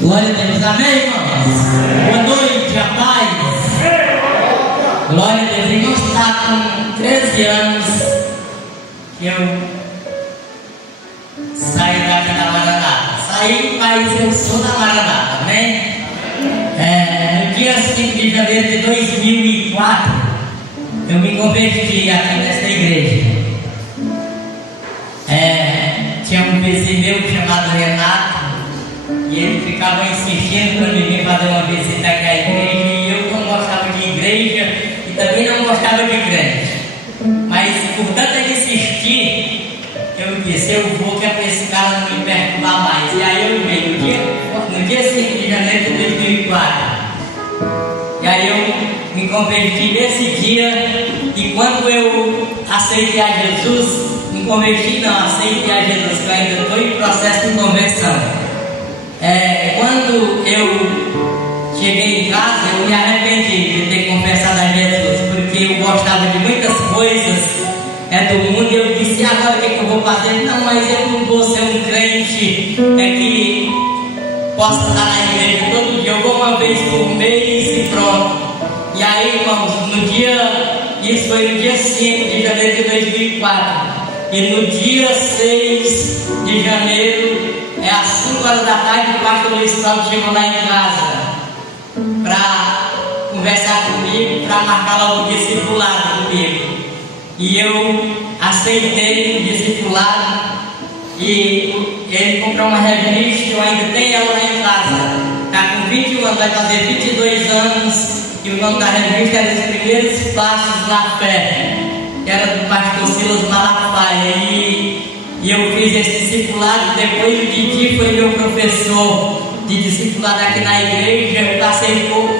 Glória a Deus, amém, irmãos? Boa noite, a paz. Glória a Deus, irmão, está com 13 anos que eu saí daqui da Maranata. Saí, mas eu sou da Maranata, amém? No dia 5 de janeiro de 2004, eu me converti aqui nesta igreja. Tinha um vizinho meu chamado Renato, e ele ficava insistindo para mim vir fazer uma visita aqui à igreja, e eu não gostava de igreja e também não gostava de crente. Mas por tanto ele insistir, eu disse, eu vou, que é para esse cara não me perturbar mais. E aí eu veio no dia 5 de janeiro de 2004. E aí eu me converti nesse dia, e quando eu aceitei a Jesus, aceitei a Jesus, que eu ainda estou em processo de conversão. Quando eu cheguei em casa, eu me arrependi de ter confessado a Jesus, porque eu gostava de muitas coisas do mundo, e eu disse, agora o que eu vou fazer? Não, mas eu não vou ser um crente que possa estar na igreja todo dia, eu vou uma vez por mês e pronto. E aí, irmãos, isso foi no dia 5 de janeiro de 2004, e no dia 6 de janeiro, às 5 horas da tarde, o pastor Luiz Cláudio chegou lá em casa para conversar comigo, para marcar logo o discipulado comigo. E eu aceitei o discipulado, e ele comprou uma revista, eu ainda tenho ela lá em casa. Está com 21 anos, vai fazer 22 anos, e o nome da revista era Os Primeiros Passos da Fé, que era do pastor Silas Malafaia. E eu fiz esse discipulado. Depois o Didi foi meu professor de discipulado aqui na igreja.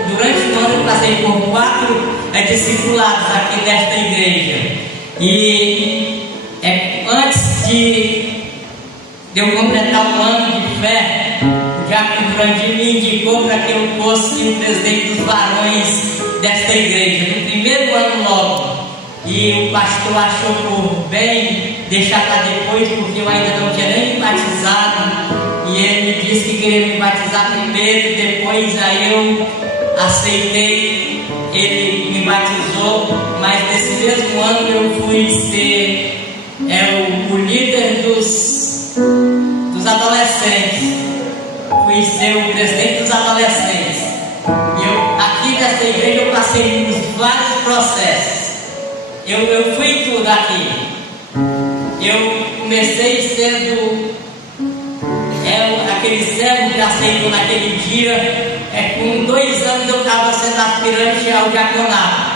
Durante o ano eu passei por 4 discipulados aqui nesta igreja. E antes de eu completar um ano de fé, o Diácono Brandinho me indicou para que eu fosse o presidente dos varões desta igreja, no primeiro ano logo. E o pastor achou por bem deixar para depois, porque eu ainda não tinha nem me batizado, e ele me disse que queria me batizar primeiro, e depois aí eu aceitei, ele me batizou. Mas nesse mesmo ano eu fui ser o líder dos adolescentes, fui ser o presidente dos adolescentes. E aqui nessa igreja eu passei por vários processos. Eu fui tudo aqui. Eu comecei sendo aquele servo que aceitou naquele dia. Com 2 anos eu estava sendo aspirante ao diaconato.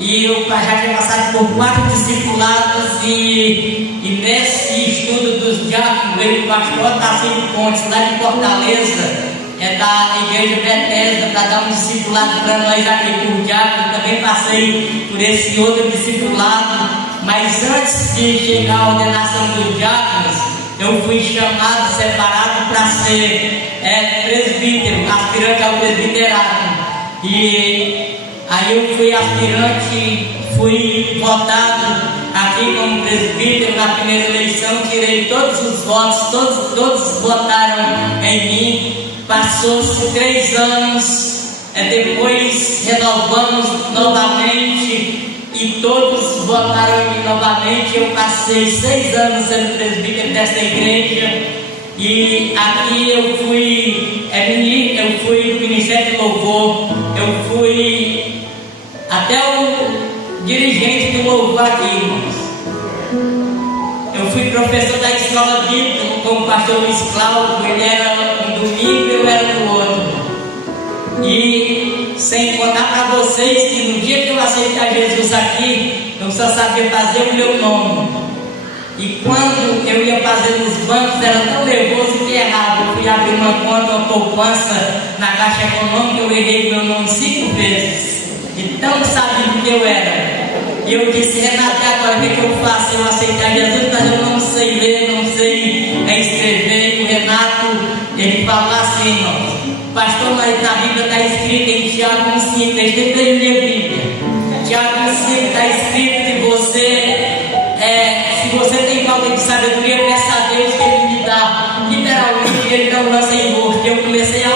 E eu já tinha passado por 4 discipulados, e nesse estudo dos diáconos, veio o pastor Otacílio Pontes, lá de Fortaleza, da igreja Bethesda, para dar um discipulado para nós aqui por diácono. Também passei por esse outro discipulado, mas antes de chegar à ordenação dos diáconos, eu fui chamado, separado para ser presbítero, aspirante ao presbiterado. E aí eu fui aspirante, fui votado aqui como presbítero na primeira eleição, tirei todos os votos, todos votaram em mim. Passou-se 3 anos, depois renovamos novamente, e todos votaram em mim novamente. Eu passei 6 anos sendo presbítero desta igreja, e aqui eu fui do Ministério de Louvor, eu fui até o dirigente do louvor aqui, irmãos. Eu fui professor da escola bíblica com o pastor Luiz Cláudio. Ele era um domingo, eu era no outro. E sem contar para vocês que no dia que eu aceitei a Jesus aqui, eu só sabia fazer o meu nome. E quando eu ia fazer nos bancos, era tão nervoso que errava. Eu fui abrir uma conta, uma poupança na Caixa Econômica, eu errei meu nome 5 vezes. Então sabia o que eu era. E eu disse, Renato, agora o que eu faço? Eu aceitei a Jesus, mas eu não sei ler, não sei escrever. E o Renato, ele fala assim, irmãos, pastor, mas na Bíblia está escrito em Tiago 1,5, deixa eu ler minha Bíblia. Tiago 1,5 está escrito que se você tem falta de sabedoria, peça a Deus que Ele me dá. Literalmente, Ele não lança em morte. Eu comecei a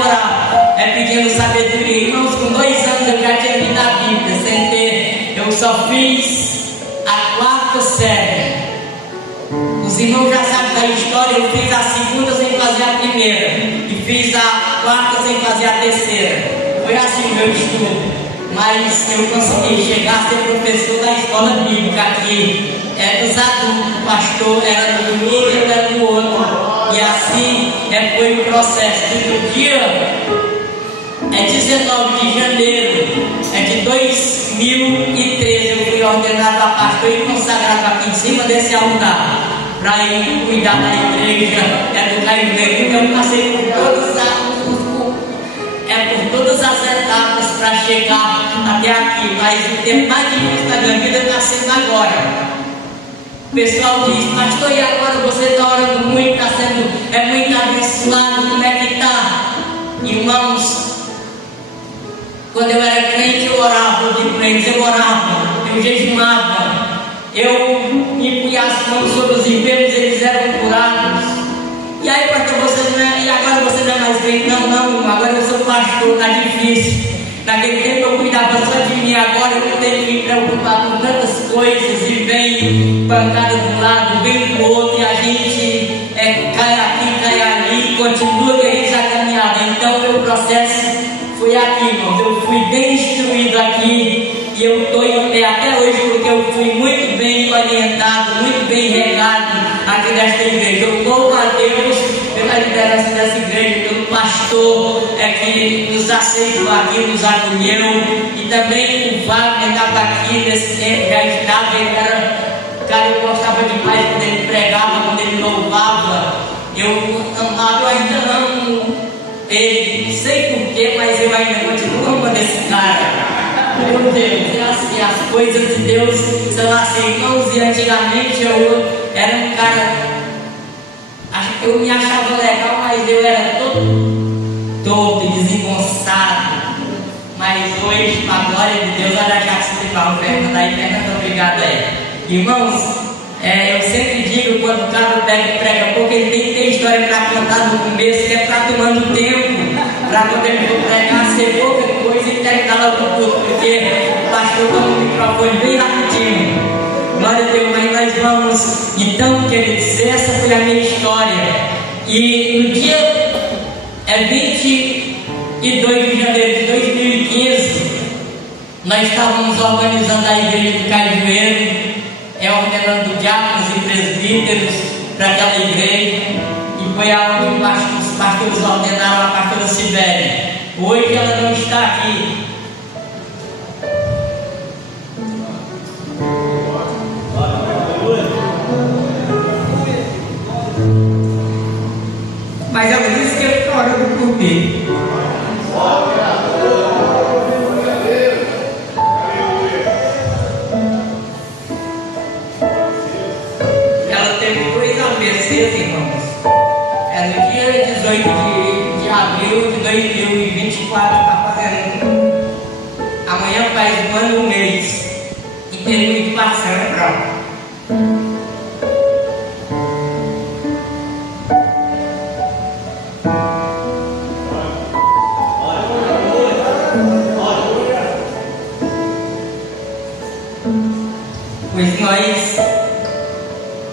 fiz a quarta série. Os irmãos já sabem da história. Eu fiz a segunda sem fazer a primeira e fiz a quarta sem fazer a terceira. Foi assim o meu estudo. Mas eu consegui chegar a ser professor da escola bíblica aqui. É dos adultos, o pastor era no domingo e eu era no outro. E assim foi o processo. E no dia 19 de janeiro de 2013 eu fui ordenado a pastor e consagrado aqui em cima desse altar para ir cuidar da igreja, educar a igreja. Então eu passei por todas as etapas para chegar até aqui, mas o tempo mais difícil da minha vida está sendo agora. O pessoal diz: pastor, e agora você está orando muito, está sendo muito abençoado, como é que está? Irmãos, quando eu era crente eu orava, eu digo para eles, eu orava, eu jejumava, eu impunha as mãos sobre os enfermos, eles eram curados. E aí, pastor, e agora você não é mais crente? Não, agora eu sou pastor, está difícil. Naquele tempo eu cuidava só de mim, agora eu tenho que me preocupar com tantas coisas, e vem pancada de um lado, vem do outro, e a gente cai aqui, cai ali, continua querendo a caminhada. Então meu processo foi aqui, irmãos. Eu fui bem instruído aqui e eu estou em pé até hoje porque eu fui muito bem orientado, muito bem regado aqui nesta igreja. Eu louvo a Deus pela liderança dessa igreja, pelo pastor que nos aceitou aqui, nos acolheu, e também o Wagner estava aqui nesse tempo, já estava, ele era, cara, eu gostava demais quando ele pregava, quando ele louvava, eu amava, eu ainda amo ele, não sei porquê, mas eu ainda continuo amando esse cara. Meu Deus, é assim, as coisas de Deus são assim, irmãos. E antigamente eu era um cara, acho que eu me achava legal, mas eu era todo desengonçado. Mas hoje, com a glória de Deus, olha já que se fala, Fernanda, aí Fernanda, obrigado aí. Irmãos, eu sempre digo, quando o cara prega pouco, ele tem que ter história para contar no começo, que é para tomando tempo, para quando ele for pregar, ser pouca coisa e terminar logo tudo, porque o pastor toma o microfone bem rapidinho. Glória a Deus, mas nós vamos, então, queridos, essa foi a minha história. E no dia 22 de janeiro de 2015, nós estávamos organizando a igreja do Cajueiro, ordenando diáconos e presbíteros para aquela igreja, e foi aonde os pastores ordenaram a pastora Sibeli. Hoje ela não está aqui. Mas ela disse que ele está orando por mim. Irmãos, no dia 18 de abril de 2024, está fazendo, amanhã faz um ano e um mês, e teve um infarto cerebral. Pois nós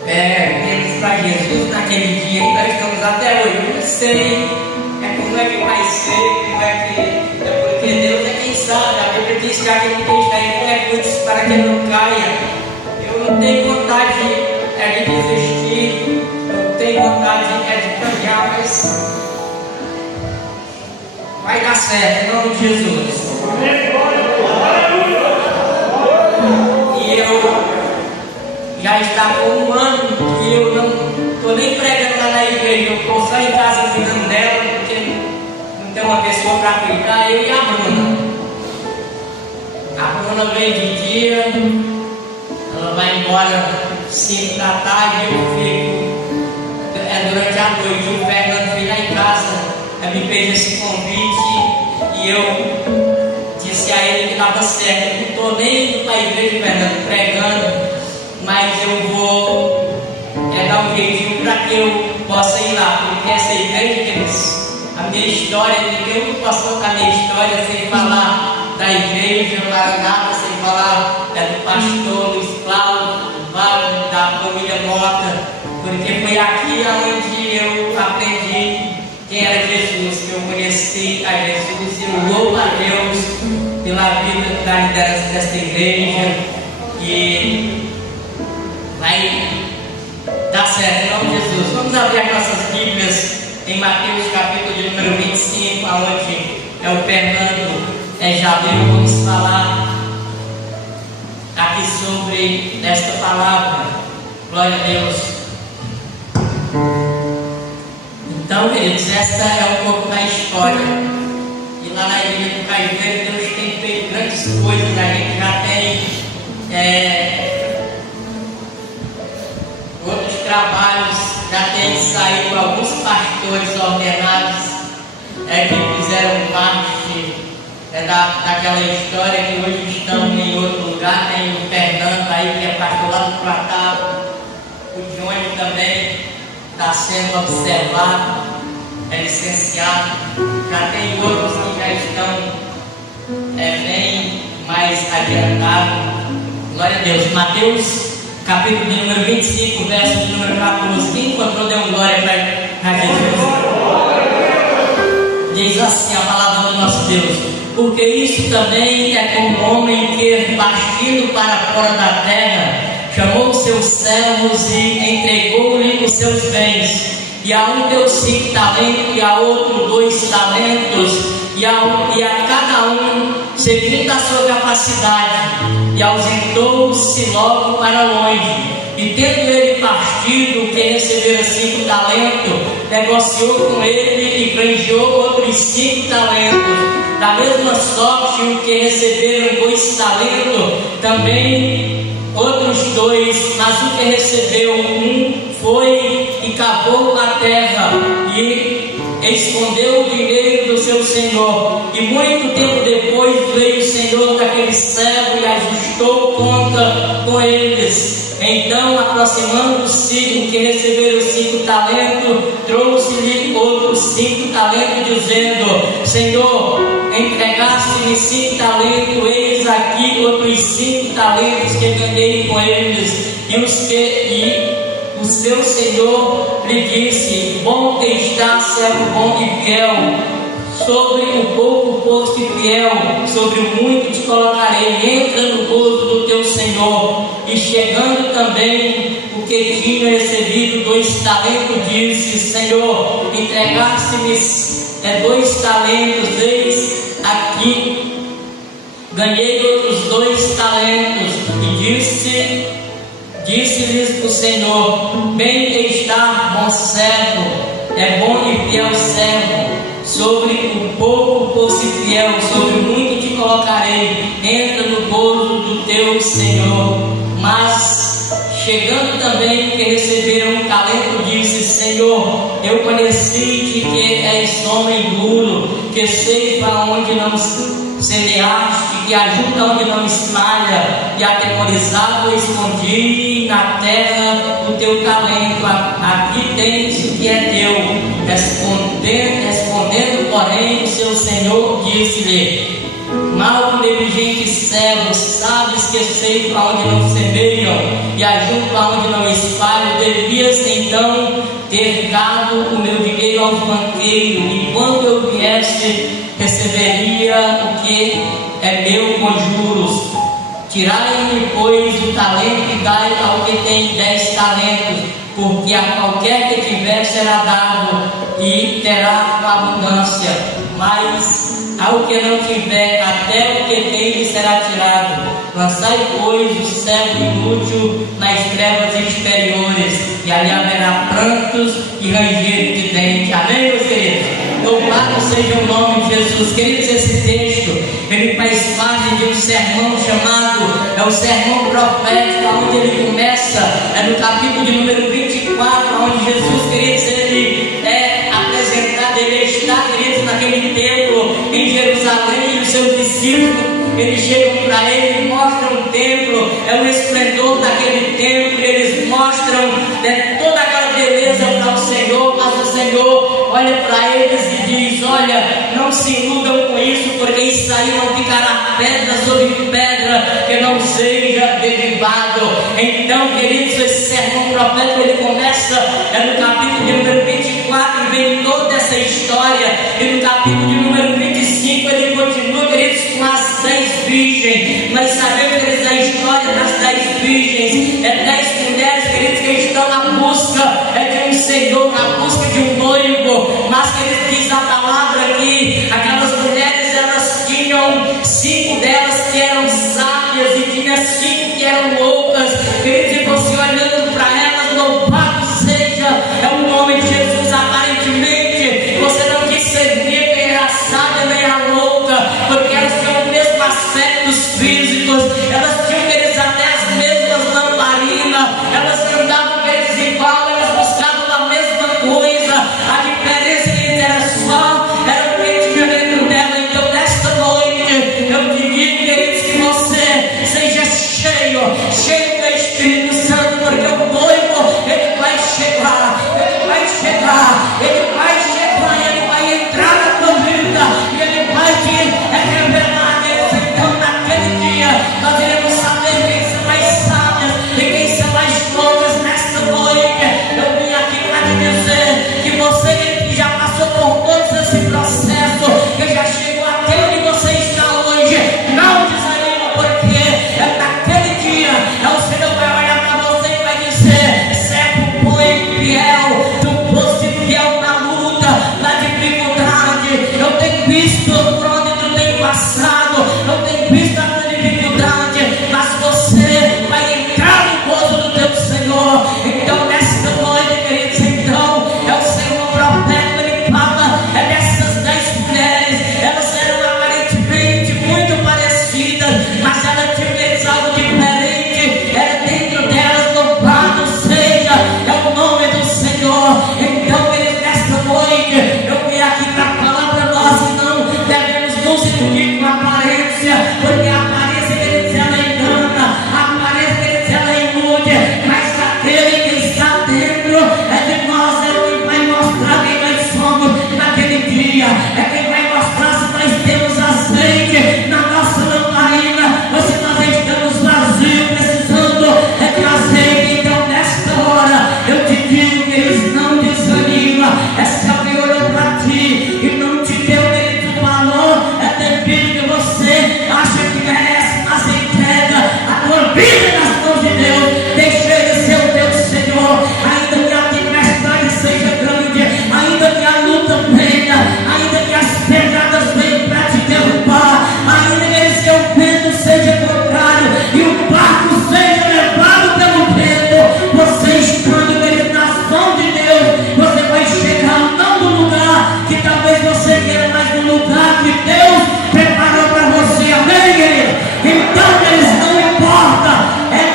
temos para Jesus naquele dia que nós estamos até hoje. Eu não sei como é que vai ser, como é que. Porque Deus é quem sabe. A Bíblia diz que aquele que está em pé cuide para que não caia. Eu não tenho vontade de desistir, eu tenho vontade de caminhar, mas vai dar certo, em nome de Jesus. E eu já está com um ano que eu não estou nem pregando lá na igreja, eu estou só em casa cuidando dela, porque não tem uma pessoa para cuidar, eu e a Bruna. A Bruna vem de dia, ela vai embora 5 da tarde, eu fico durante a noite. O Fernando veio lá em casa, me fez esse convite e eu disse a ele que estava certo. Eu não estou nem indo para a igreja, Fernando, pregando, mas eu vou dar um jeitinho para que eu possa ir lá, porque essa igreja, a minha história, ninguém posso contar a minha história sem falar da igreja, Maranata, sem falar é do pastor Luiz Cláudio, da família Mota, porque foi aqui onde eu aprendi quem era Jesus, que eu conheci a Jesus, e eu louvo a Deus pela vida da liderança desta igreja, e vai dar certo, em nome de Jesus. Vamos abrir as nossas Bíblias em Mateus capítulo de número 25, onde é o Fernando já leu. Vamos falar aqui sobre esta palavra. Glória a Deus. Então, queridos, esta é um pouco da história. E lá na igreja do Caiveiro, Deus tem feito grandes coisas. A gente já tem outros trabalhos, já tem saído alguns pastores ordenados que fizeram parte daquela história, que hoje estão em outro lugar. Tem o Fernando aí, que é pastor lá no Platão. O Johnny também está sendo observado, é licenciado. Já tem outros que já estão bem mais adiantados. Glória a Deus. Mateus capítulo de número 25, verso de número 14. Quem encontrou, deu glória para Jesus. Diz assim a palavra do nosso Deus: porque isso também é como um homem que, partindo para fora da terra, chamou seus servos e entregou-lhe os seus bens. E a um deu 5 talentos, e a outro 2 talentos, e a cada um segundo a sua capacidade. E ausentou-se logo para longe. E tendo ele partido, o que recebera 5 talentos, negociou com ele e granjeou outros 5 talentos. Da mesma sorte, o que receberam 2 talentos, também outros 2, mas o que recebeu 1 foi e cavou a terra e escondeu o dinheiro do seu senhor. E muito tempo depois veio o senhor daquele servo e ajustou conta com eles. Então, aproximando-se o que receberam 5 talentos, trouxe-lhe outros 5 talentos, dizendo: Senhor, entregaste-me 5 talentos, eis aqui outros 5 talentos que ganhei com eles. E o seu senhor lhe disse: bom está, servo bom e fiel. Sobre o pouco foste fiel, sobre o muito te colocarei. Entra no gozo do teu senhor. E chegando também o que tinha recebido 2 talentos, disse: Senhor, entregaste-me 2 talentos, eis aqui ganhei outros 2 talentos. E disse-lhes o Senhor: bem está, bom servo, é bom e fiel servo. Sobre o pouco fosse fiel, sobre o muito te colocarei. Entra no gozo do teu Senhor. Mas chegando também que receberam 1 talento, disse: Senhor, eu conheci-te que és homem duro, que sei para onde não semeaste, que ajunta onde não espalha, e atemorizado escondi na terra o teu talento. Aqui tens o que é teu. Respondendo, porém, o seu senhor disse-lhe: mal negligente servo, sabes que sei para onde não semeiam e ajunto para onde não espalham. Devias então ter dado o meu dinheiro aos banqueiros, e quando eu viesse, receberia o que é meu com juros. Tirai-me, pois, o talento e dai ao que tem 10 talentos, porque a qualquer que tiver será dado e terá com abundância, mas ao que não tiver, até o que tem lhe será tirado. Lançai, pois, o servo inútil nas trevas exteriores, e ali haverá prantos e ranger de dente. Amém, meus queridos? Louvado seja o nome de Jesus. Queridos, esse texto, ele faz parte de um sermão chamado, o sermão profético, onde ele começa, no capítulo de número 24, onde Jesus, queridos, ele é apresentado, ele está, queridos, naquele templo em Jerusalém, e os seus discípulos, eles chegam para ele e mostram o templo, o esplendor daquele templo, e eles mostram toda aquela beleza para o Senhor, mas o Senhor olha para eles e diz: olha, não Não se iludam com isso, porque isso aí não ficará pedra sobre pedra que não seja derribado. Então, queridos, esse sermão profético ele começa no capítulo de número 24, e vem toda essa história, e no capítulo de número 25 ele continua, queridos, com as 10 virgens. Nós sabemos, queridos, a história das 10 virgens é 10 mulheres, queridos, que estão na busca de um Senhor, na busca de um noivo. Mas, queridos, diz a palavra aqui, aquelas mulheres, elas tinham 5 delas que eram sábias e tinha 5 que eram loucas. Queridos, e você olhando para elas, louvado seja o nome de Jesus. Aparentemente você não discernia quem era a sábia nem a louca, porque elas tinham os mesmos aspectos físicos, elas tinham, queridos, até as mesmas lamparinas, elas andavam, queridos, igual, elas buscavam a mesma coisa. A diferença, queridos, era o que tinha dentro dela. Então, nesta noite, eu te digo, queridos, que você seja cheio do Espírito Santo, porque o noivo, ele vai chegar, ele vai chegar, ele vai entrar na tua vida, e ele vai te revelar. Então, naquele dia, nós iremos saber quem são mais sábias e quem são mais loucas. Nesta noite, eu vim aqui para te dizer que você que já passou por todo esse processo, que já chegou até onde você está hoje, não desanima, porque naquele dia o Senhor vai olhar para você e vai dizer: servo bom e fiel, tu foste fiel na luta, na dificuldade. Eu tenho visto por onde tu tem passado, eu tenho visto a tua dificuldade, mas você vai entrar no gozo do teu Senhor. Então, nesta noite, queridos, então, o Senhor profeta, ele fala dessas 10 mulheres. Elas eram aparentemente muito parecidas, mas elas tinham algo diferente. Era dentro delas, louvado seja o nome do Senhor. Então, queridos, nesta noite, eu vim aqui para falar para nós que não devemos nos iludir com a aparência, porque a aparência, queridos, ela engana, a aparência, queridos, ela ilude, mas aquele que está dentro de nós é quem vai mostrar quem nós somos naquele dia, é quem vai mostrar se nós temos azeite na nossa lamparina ou se nós estamos vazios, precisando de azeite. Então, nesta hora, eu te digo, queridos, não desanima. Se alguém olhou para ti e não te deu, querido, valor devido que você acha que merece, mas entrega a tua vida nas mãos de Deus. Deixa Ele ser o teu Senhor. Ainda que a tempestade seja grande, ainda que a luta venha, ainda que as pedradas venham para te derrubar, ainda que o vento seja contrário e o barco seja levado pelo vento, você estando, querido, nas mãos de Deus, você vai chegar não no lugar que talvez você queira, mas no lugar que Deus preparou para você. Amém, querido? Então, eles não importa,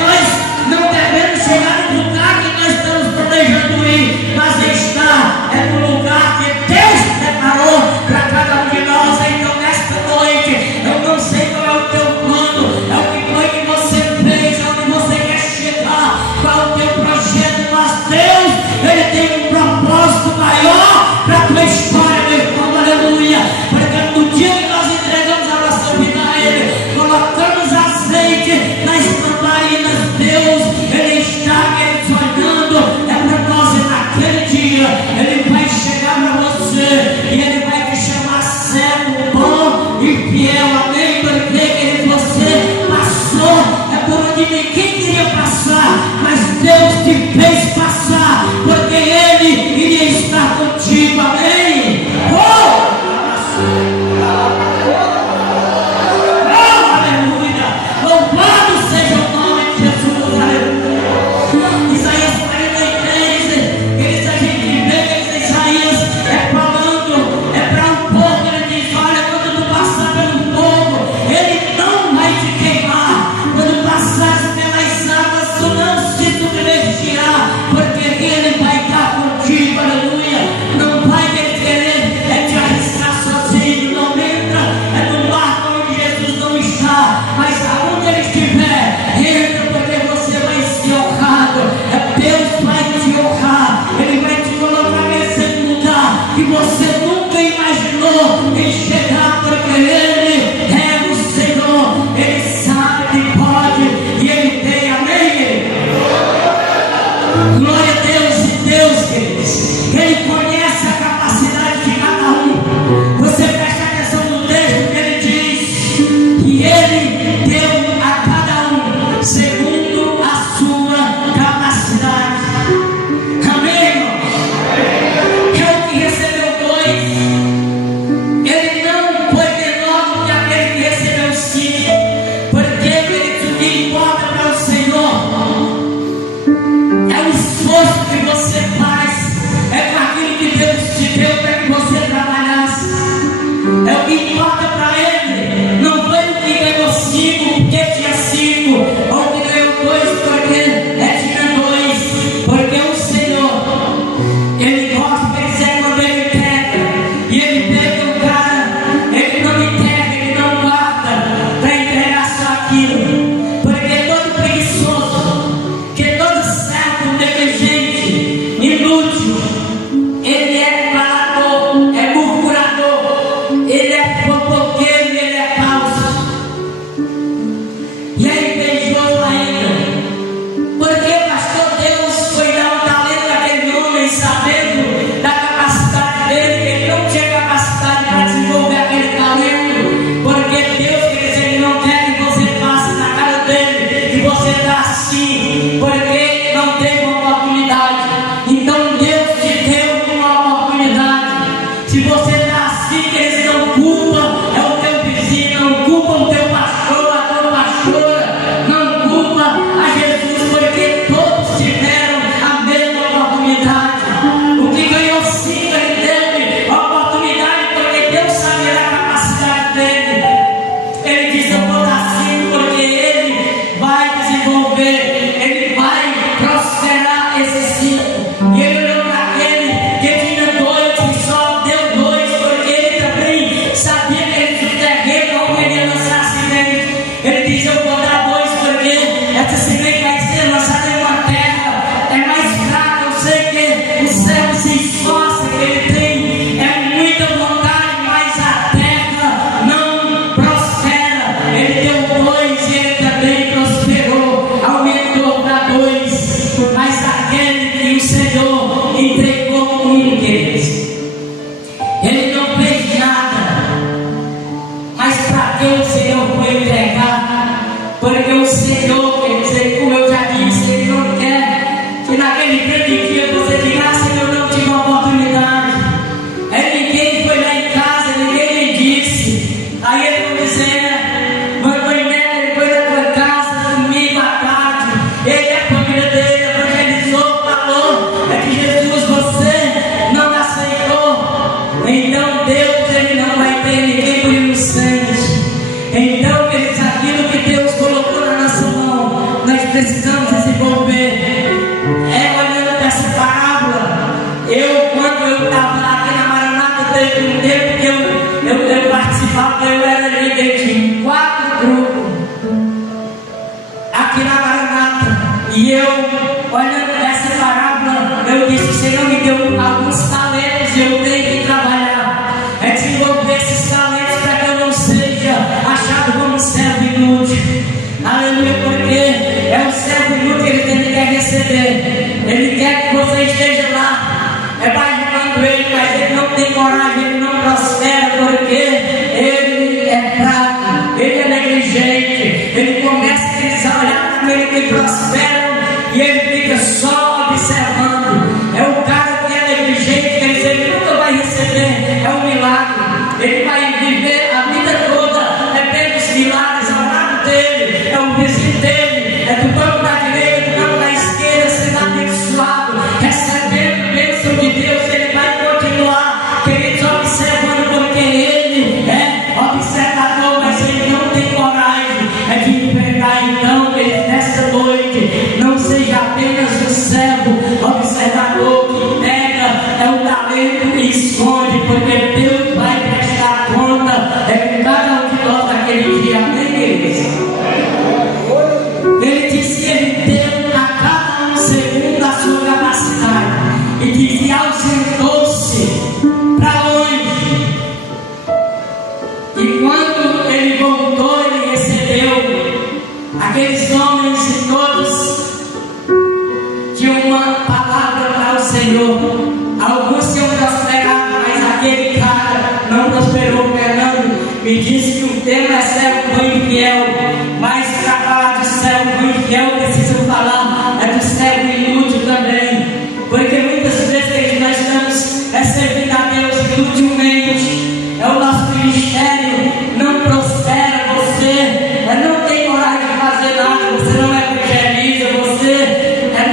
nós não devemos chegar no lugar que nós estamos planejando ir, mas está no lugar que Deus preparou para cada um de nós. Então, nesta noite, eu não sei qual é o teu plano, é o que foi que você fez, é onde você quer chegar, qual é o teu projeto, mas Deus, Ele tem um propósito maior para a tua história, meu irmão. Aleluia. Porque no dia que nós entregamos a nossa vida a Ele, colocamos azeite nas lamparinas, Deus, Ele está olhando para nós, e naquele dia Ele vai chegar para você e Ele vai te chamar servo bom e fiel. Amém? Porque, querido, você passou por onde ninguém queria passar, mas Deus te fez passar, porque Ele iria estar contigo. Amém? Aleluia! Louvado seja o nome de Jesus. Aleluia! Isaías 43, eles, a gente vê que Isaías falando para um povo. Ele diz: olha, quando tu passar pelo povo, que importa para ele não foi o que ganhou 5 porque tinha 5, ou que ganhou 2 porque tinha 2, porque o Senhor, Ele gosta de dizer quando Ele entrega, e Ele pega o cara, Ele não entrega, Ele não guarda para entregar só aquilo, porque todo preguiçoso, que todo certo, negligente, inútil, ele é falador, é murmurador, ele é fofoqueiro, ele é falso, e é invejoso ainda. Porque, pastor, Deus foi dar um talento àquele homem, sabendo da capacidade dele, que ele não tinha capacidade para desenvolver aquele talento, porque Deus quer dizer que não quer que você passe na cara dele, que você está assim, porque não teve uma oportunidade. Então Deus te deu uma oportunidade. Se você está assim, que eles não culpam, é o teu vizinho, não culpam o teu pastor, a tua pastora, não culpa a Jesus, porque todos tiveram a mesma oportunidade. O que ganhou 5, ele teve a oportunidade, porque Deus sabe da capacidade dele. Ele diz: eu vou dar 5 porque ele vai desenvolver, ele vai prosperar esses 5. E ele olhou para aquele que tinha 2 e só deu 2, porque ele também sabia que ele tinha um terreno onde ele ia lançar semente. Ele diz: eu vou dar 2 porque essa semente vai ser lançada em uma terra, é mais fraca, eu sei que o céu se esforça, que ele tem muita vontade, mas a terra não prospera. Ele deu 2 e ele também prosperou, aumentou para 2, mas aquele que o Senhor entregou 1, queridos, ele não fez nada. Mas para que o Senhor foi entregar? Porque o Senhor, quer dizer, como eu já disse, Ele não quer que naquele grande dia você diga: ah, Senhor, não tive uma oportunidade. Ninguém foi lá em casa, ninguém me disse. Aí ele vai dizer: mamãe Nela, ele foi na tua casa, domingo à tarde, ele e a família dele evangelizou, falou que Jesus você não aceitou. Então Deus, Ele não vai ter ninguém por inocente. Então, queridos, aquilo que Deus colocou na nossa mão, nós precisamos desenvolver. Olhando para essa parábola, quando eu estava aqui na Maranata, teve um tempo que eu participava, eu era líder de 4 grupos aqui na Maranata, e eu, olhando para essa parábola, eu disse: o Senhor me deu alguns talentos e eu tenho que trabalhar, desenvolver esses talentos para que eu não seja achado como servo inútil. Aleluia, porque é o servo inútil que ele quer receber, ele quer que você esteja lá, bajulando ele, mas ele não tem coragem, ele não prospera, porque ele é fraco, ele é negligente. Ele começa a olhar para aquele que prospera e ele fica só observando. É o cara que é negligente, quer dizer, ele nunca vai receber, é um milagre. Ele vai viver a vida toda vendo os milagres ao lado dele, é o vizinho dele, é do banco da direita, do banco da esquerda, sendo abençoado, recebendo a bênção de Deus. Ele vai continuar, queridos, observando, porque ele é observador, mas ele não tem coragem de enfrentar. Então, nessa noite, não seja apenas um servo observador que pega o talento e esconde, porque Deus vai prestar conta de cada um de nós naquele dia. Amém, queridos? Ele disse que ele deu a cada um segundo a sua capacidade, e disse: ausentou-se para longe. E quando ele voltou, ele recebeu aqueles homens, e todos tinham uma palavra para o Senhor. Alguns tinham prosperado, mas aquele cara não prosperou. Fernando me disse que o tema é servo infiel, mas para falar de servo infiel preciso falar do servo inútil também, porque muitas vezes nós estamos servindo a Deus inutilmente. O nosso ministério não prospera, você não tem coragem de fazer nada, você não evangeliza, você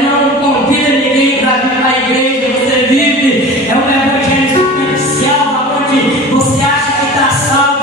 não convida ninguém para vir para a igreja, você vive um evangelho superficial, onde você acha que está salvo,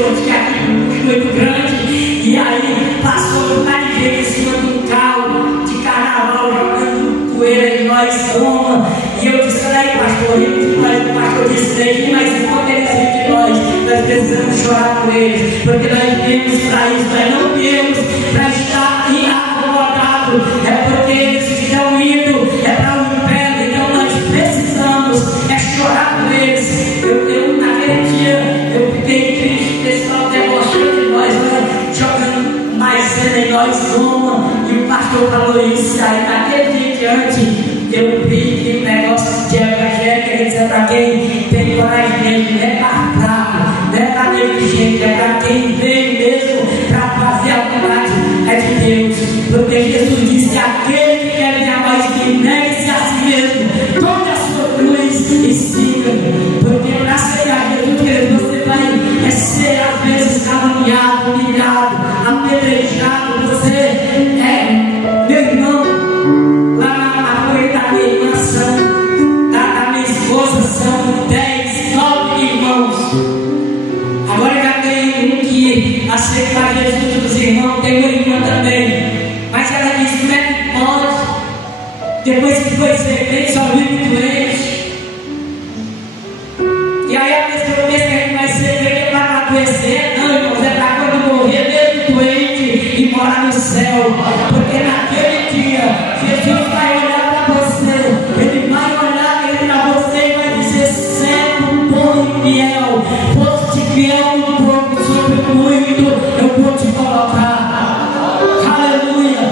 outro que aqui muito grande, e aí passou uma igreja em cima de um carro de carnaval jogando poeira em nós, e eu disse, olha aí pastor, o pastor disse daí, mas enquanto eles riem de nós precisamos chorar por eles, porque nós viemos para isso, nós não viemos para estar acomodados, é porque eles estão indo, é para o inferno, então nós precisamos chorar por eles. Eu naquele dia, eu fiquei triste, o pessoal debochando de nós, jogando maisena em nós, e o pastor falou isso, aí naquele dia diante, eu vi que o negócio de evangélico, ele dizia para quem tem coragem dele, não é para fraco, não é para negligente, é para quem veio mesmo para fazer a vontade de Deus, porque Jesus disse que aquele que quer vir a nós, que negue-se a si mesmo, tome a sua cruz e siga, porque para ser a Jesus, você vai ser às vezes caluniado, humilhado, apedrejado, você meu irmão, lá na coisa da minha irmã, da minha esposa, são 10, 9 irmãos. Agora já tem um que aceita Jesus dos irmãos, tem uma irmã também, mas ela disse, como é que pode, depois que foi ser crente, só vive doente. E aí a pessoa pensa que a gente vai ser crente para adoecer. Não, irmãos, é para quando morrer mesmo doente e morar no céu, porque naquele dia Jesus vai olhar para você, ele vai olhar para você e vai dizer, servo bom e fiel, foste fiel no pouco, sobre muito eu vou te colocar. Aleluia,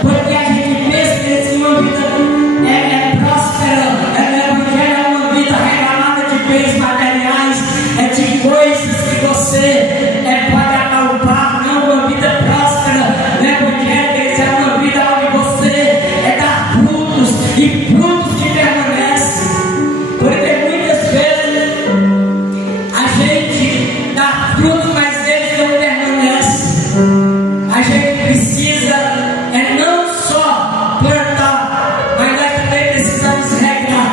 porque a gente pensa que uma vida é próspera, evangelho é uma vida regalada de bens materiais, de coisas que você pode apalpar. Não, uma vida próspera, evangelho é uma vida onde você dá frutos e frutos que permanecem, porque muitas vezes a gente dá frutos, mas eles não permanecem. A gente precisa não só plantar, mas nós também precisamos regar.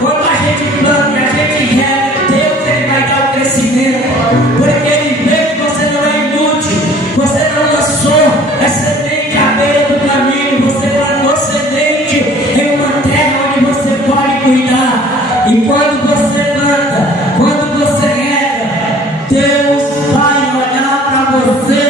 Quando a gente planta, a gente rega, Deus ele vai dar o crescimento, porque ele vê que você não é inútil, você não lançou semente à beira do caminho, você plantou semente em uma terra onde você pode cuidar. E quando você planta, quando você rega, Deus vai olhar para você,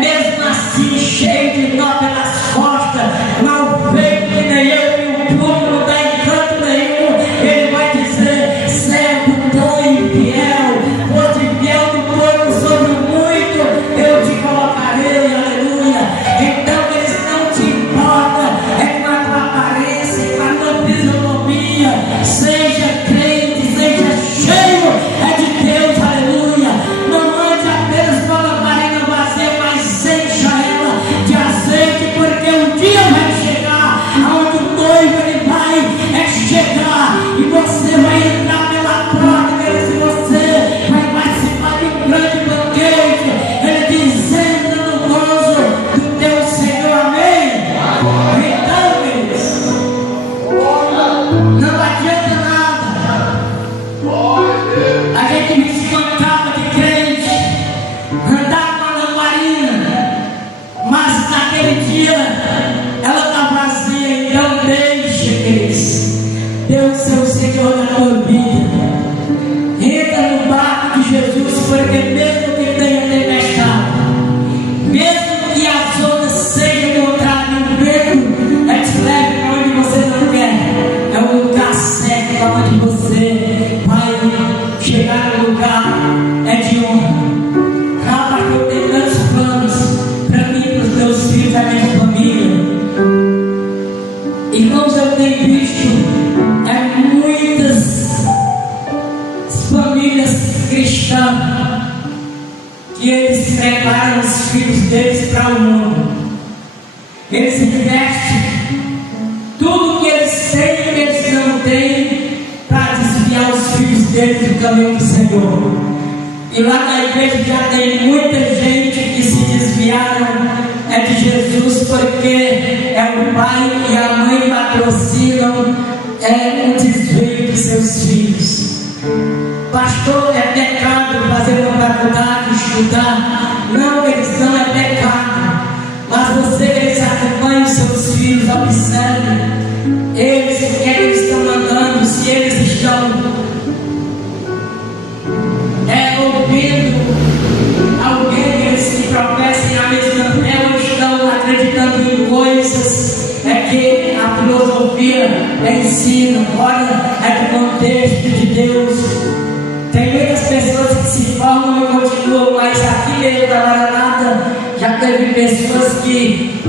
mesmo assim cheio de nó pelas costas, mal feito que nem eu, e o prumo não dá encanto nenhum. Ele vai dizer, servo bom e fiel, foste fiel no pouco, sobre o muito eu te colocarei. Aleluia. Então eles não te importam com a tua aparência, com a tua fisionomia. Seja crente, seja cheio de Deus. Aleluia. Não ande apenas com a lamparina vazia, mas encha ela de azeite, porque um dia vai chegar aonde o noivo ele vai chegar, e você vai entrar pela porta deles, e você vai participar de um grande banquete. Ele diz, entra no gozo do teu Senhor. Amém? Então, eles não adianta nada a gente se mancava de crente, andar com a lamparina, mas naquele dia ela está vazia. Então deixa, queridos, Deus seu Senhor na tua vida, entra no barco de Jesus, porque mesmo que tenha tempestade, mesmo que as ondas sejam contrárias, o vento te leve para onde você não quer, é o lugar certo para onde você vai chegar no lugar de honra. Ah, pastor, eu tenho tantos planos para mim, para os meus filhos, a minha família. Irmãos, eu tenho visto muitas famílias cristãs que eles preparam os filhos deles para o mundo. Eles investem tudo que eles têm e que eles não têm para desviar os filhos deles do caminho do Senhor. E lá na igreja já tem muita gente que se desviaram de Jesus, porque o pai e a mãe patrocinam o desvio dos seus filhos. Pastor, é pecado fazer uma faculdade, estudar. Não, eles não é pecado. Mas você que eles acompanhem seus filhos, observe. Eles, o que eles estão mandando, se eles estão ouvindo alguém que eles professem a mesma fé ou estão acreditando em coisas que a filosofia ensina, fora do contexto de Deus. Tem muitas pessoas que se formam e continuam, mas aqui mesmo na Maranata já teve pessoas que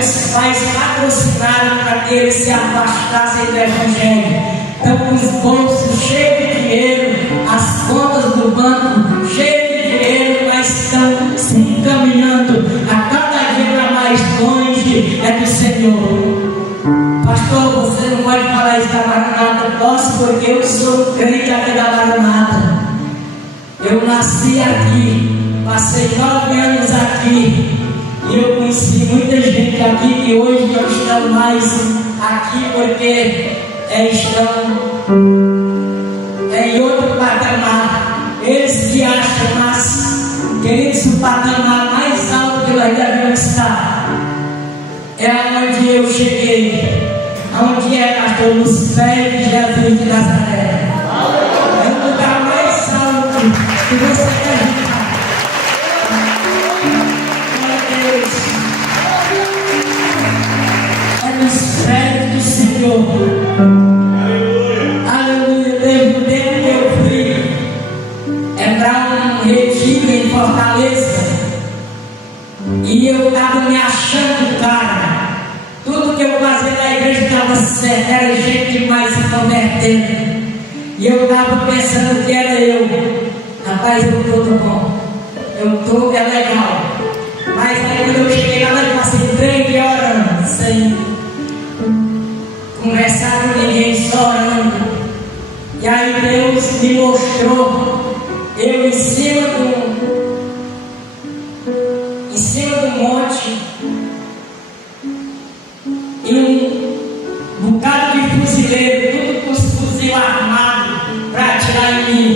os pais patrocinaram para que eles se afastassem do Evangelho. Estão com os bolsos cheios de dinheiro, as contas do banco cheias de dinheiro, mas estão se encaminhando a cada dia mais longe do Senhor. Pastor, você não pode falar isso da Maranata. Posso, porque eu sou crente aqui da Maranata. Eu nasci aqui, passei 9 anos aqui, e eu conheci muita gente aqui que hoje não estão mais aqui porque estão em outro patamar. Eles que acham, mas queridos, o patamar mais alto que nós devemos estar é onde eu cheguei, onde pastor, nos pés de Jesus de Nazaré. É o lugar mais alto que você quer estar. É nos pés do Senhor. Aleluia. Teve um tempo que eu fui para um retiro em Fortaleza e eu estava me achando, cara. Tudo que eu fazia na igreja estava certo, era gente demais se convertendo. E eu estava pensando que era eu. Rapaz, eu estou bom. É legal. Mas aí quando eu cheguei lá, eu passei 3 horas sem conversar com ninguém, só orando. E aí Deus me mostrou eu em cima do monte, e um bocado de fuzileiro, tudo com os fuzil armado para atirar em mim.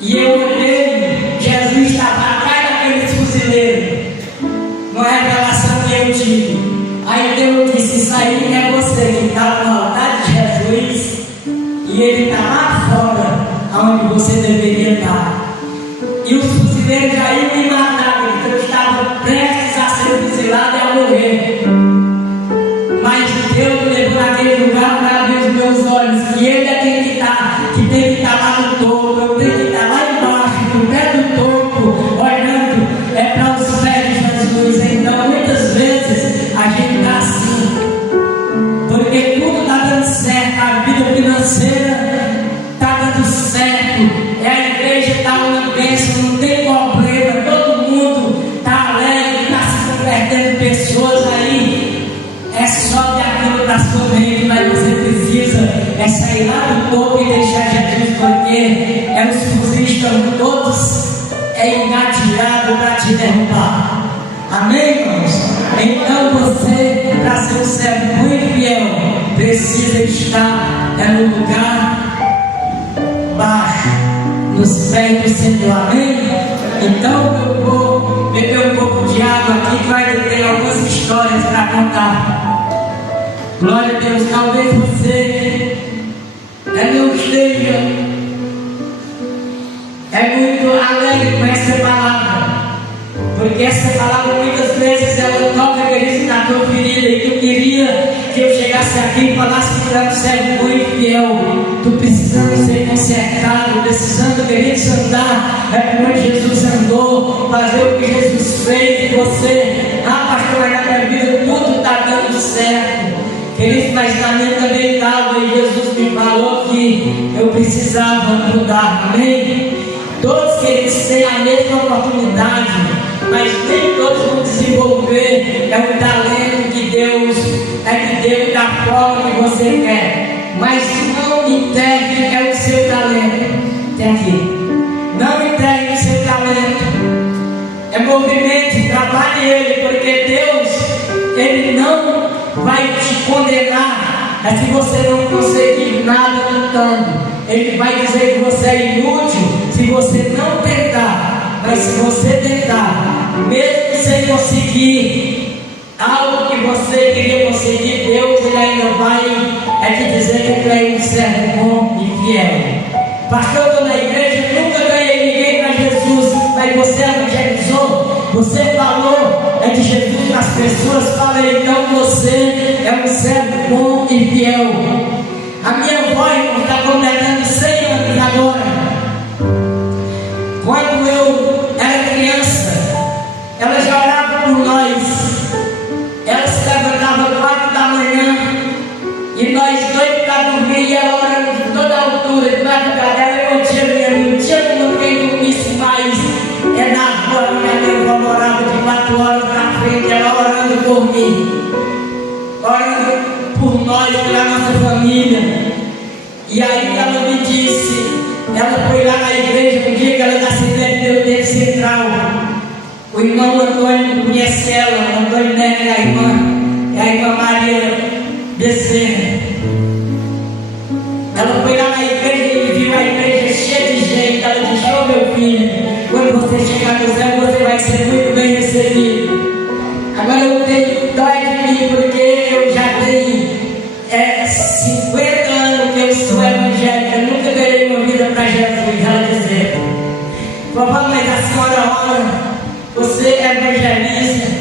E eu olhei, Jesus estava atrás daqueles fuzileiros, numa revelação que eu tive. Aí Deus disse: isso aí é você que está no altar de Jesus, e ele está lá fora, onde você deveria estar. E os fuzileiros já iam me matar, porque eu estava prestes a ser fuzilado e a morrer. Mas Deus me levou naquele lugar para abrir os meus olhos, que Ele é quem tem que estar lá no topo, eu tenho que estar lá embaixo, no pé do topo, olhando para os pés de Jesus. Então, muitas vezes, a gente está assim, porque tudo está dando certo, a vida financeira está dando certo, a igreja está uma bênção, não tem problema, todo mundo está alegre, está se convertendo pessoas aí. É só de aquilo para a sua mente, mas você precisa sair lá do topo e deixar Jesus, porque os fuzis estão todos engatilhados para te derrubar. Amém, irmãos? Então você, para ser um servo muito fiel, precisa estar no lugar baixo, nos pés do Senhor. Amém? Então eu vou beber um pouco de água aqui, que vai ter algumas histórias para contar. Glória a Deus. Talvez você não esteja muito alegre com essa palavra, porque essa palavra muitas vezes ela toca na tua ferida, e tu queria que eu chegasse aqui e falasse que tu é um servo muito fiel, tu precisando ser consertado, precisando querer andar como Jesus andou, fazer o que Jesus fez, e você, pastor, na minha vida tudo está dando certo. Querido, mas na minha também estava, e Jesus me falou que eu precisava mudar. Amém? Todos que eles têm a mesma oportunidade, mas nem todos vão desenvolver o talento que Deus te deu da forma que você quer. Mas não enterre o seu talento. Tem aqui. Não enterre o seu talento. Movimente, trabalhe ele, porque Deus, Ele não vai te condenar se você não conseguir nada lutando. Ele vai dizer que você é inútil se você não tentar. Mas se você tentar, mesmo sem conseguir algo que você queria conseguir, Deus ele ainda vai te dizer que tu é um servo bom e fiel. Pastor, eu estou na igreja, nunca ganhei ninguém para Jesus, mas você evangelizou, você falou de Jesus nas pessoas, fala, então você é um servo bom e fiel. A minha avó está completando 100 anos agora. Quando eu era criança, ela já orava por nós. Ela se levantava 4 da manhã e nós dois para dormir, e ela orando de toda a altura, debaixo da dela. Eu não tinha como alguém dormisse mais. É na rua, minha avó morava de 4 horas na frente, ela orando por mim, orando por nós, pela nossa família. E aí ela me disse, ela foi lá na igreja um dia que ela da Assembleia de Deus Central. O irmão Antônio conhece ela, o Antônio Neto é a irmã Maria Bezerra. Ela foi lá na igreja e viu a igreja cheia de gente. Ela disse, ô meu filho, quando você chegar no céu, você vai ser muito bem recebido. Agora eu tenho dó de mim, porque eu já tenho 50 anos que eu sou evangélica, eu nunca ganhei uma vida para Jesus. Ela dizia, vovó, mas a senhora ora, você é evangelista.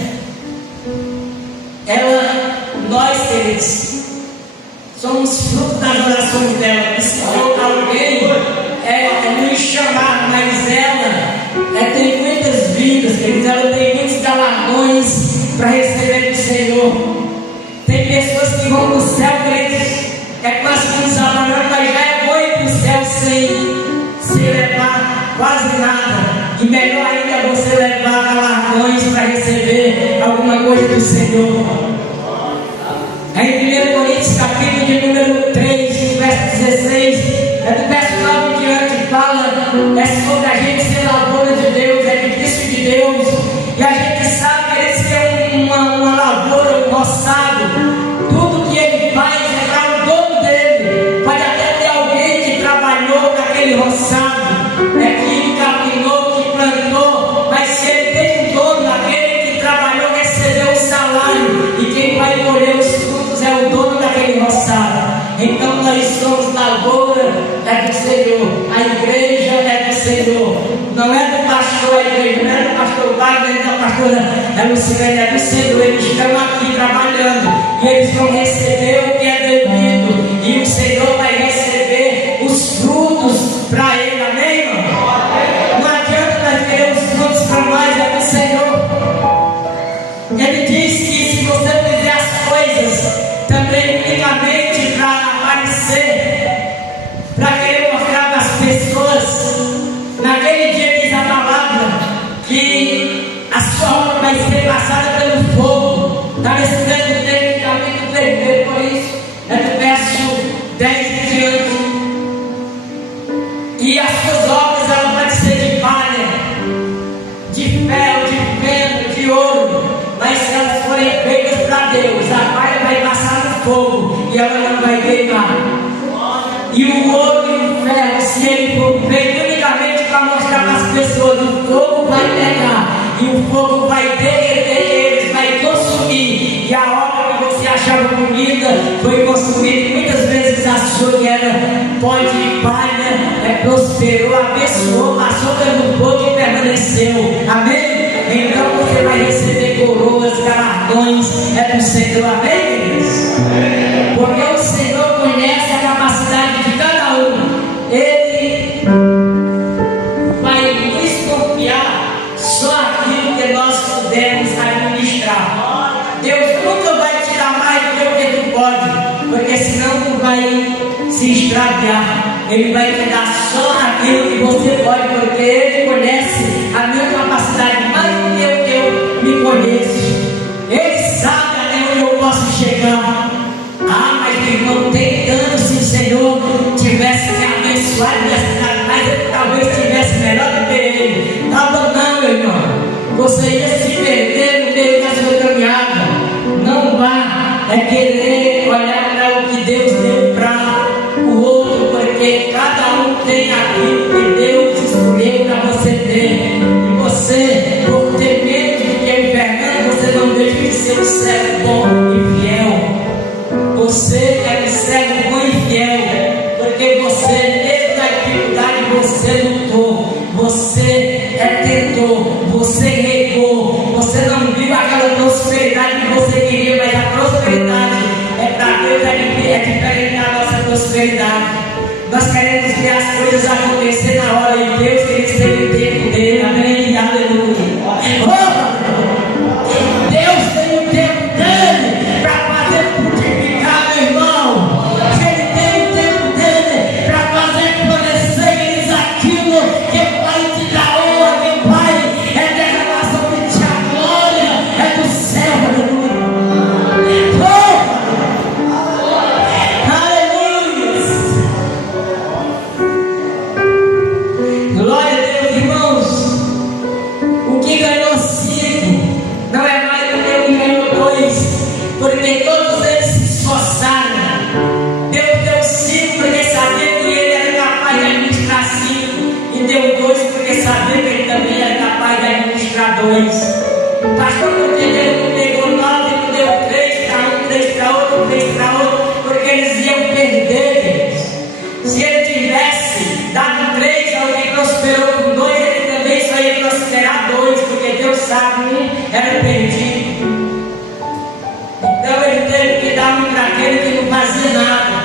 Nós, queridos, somos fruto das orações dela. E se alguém nos chamar, mas ela tem muitas vidas, queridos, ela tem muitos galardões para receber do Senhor. Tem pessoas que vão para o céu, queridos, quase que nos amarrando, mas já é bom ir para o céu sem levar quase nada. E melhor ainda é você levar galardões para receber alguma coisa do Senhor. Em 1 Coríntios, capítulo de número 3, verso 16, do verso 9 em diante, fala sobre a gente ser lavoura de Deus, edifício de Deus. E a gente sabe que esse é uma lavoura, um roçado. Tudo que ele faz é para o dono dele. Pode até ter alguém que trabalhou naquele roçado, que capinou, que plantou, mas se ele tem um dono, aquele que trabalhou recebeu o salário, e quem vai colher os frutos é o dono daquele roçado. Então nós somos lavoura do Senhor, a igreja é do Senhor, não é do pastor, a igreja não é do pastor Wagner, da pastora Lucilene, é do Senhor. Eles estão aqui trabalhando e eles vão receber o que é devido, e o Senhor vai receber os frutos para ele, amém, irmão? Não adianta nós querer os frutos para nós, é do Senhor. Ele diz que se você fizer as coisas também unicamente para aparecer, para querer mostrar para as pessoas, naquele dia diz a palavra que a sua obra vai ser passada pelo fogo. Está nesse mesmo texto, capítulo 3, por isso é do verso 10 em diante. E as suas obras elas podem ser de palha, de ferro, de pedra, de ouro, mas se elas forem feitas para Deus, a palha vai passar no fogo e ela não vai queimar. E o ouro e o ferro, se ele for feito unicamente para mostrar para as pessoas, o fogo vai pegar e o fogo vai derreter eles, vai consumir. E a obra que você achava bonita foi consumida. Muitas vezes achou que era pó de palha, prosperou, abençoou, passou pelo fogo e permaneceu. Amém? Então você vai receber coroas, galardões, do Senhor. Amém, queridos? Porque o Senhor conhece a capacidade de cada um. Ele vai nos confiar só aquilo que nós pudermos administrar. Deus nunca vai te dar mais do que tu pode, porque senão tu vai se extraviar. Ele vai te dar só aquilo que você pode, porque Ele conhece a minha capacidade mais do que eu me conheço. Ele sabe até onde eu posso chegar. Mas irmão, tem tanto, se o Senhor tivesse me abençoado, tivesse dado mais, eu talvez tivesse melhor do que ele. Não, meu irmão, você ia se perder no meio da sua caminhada. Não vá querer olhar para o que Deus deu para o outro, porque cada você é um servo bom e fiel, porque você, mesmo na dificuldade, você lutou, você tentou, você regou, você não viu aquela prosperidade que você queria, mas a prosperidade é para Deus, é diferente da nossa prosperidade. Nós queremos ver as coisas acontecer na hora e Deus quer ser o tempo dele, amém, aleluia. Deus tem o tempo dele para fazer frutificar, meu irmão. Ele tem o tempo dele para fazer florescer aquilo que o Pai te dá honra, que o Pai é derramação de ti, a glória é do céu, aleluia. Glória a Deus, irmãos. O que ganhou 5 não é mais do que o que ganhou 2, porque todos eles se esforçaram. Deus deu 5 porque sabia que ele era capaz de administrar 5, e deu 2 porque sabia que ele também era capaz de administrar 2. O pastor não pegou 9, não deu 3 para um, 3 para outro, 3 para outro, porque eles iam perder. Se ele tivesse dado 3 ao que prosperou com 2, ele também só ia prosperar 2, porque Deus sabe um era perdido. Então ele teve que dar um para aquele que não fazia nada,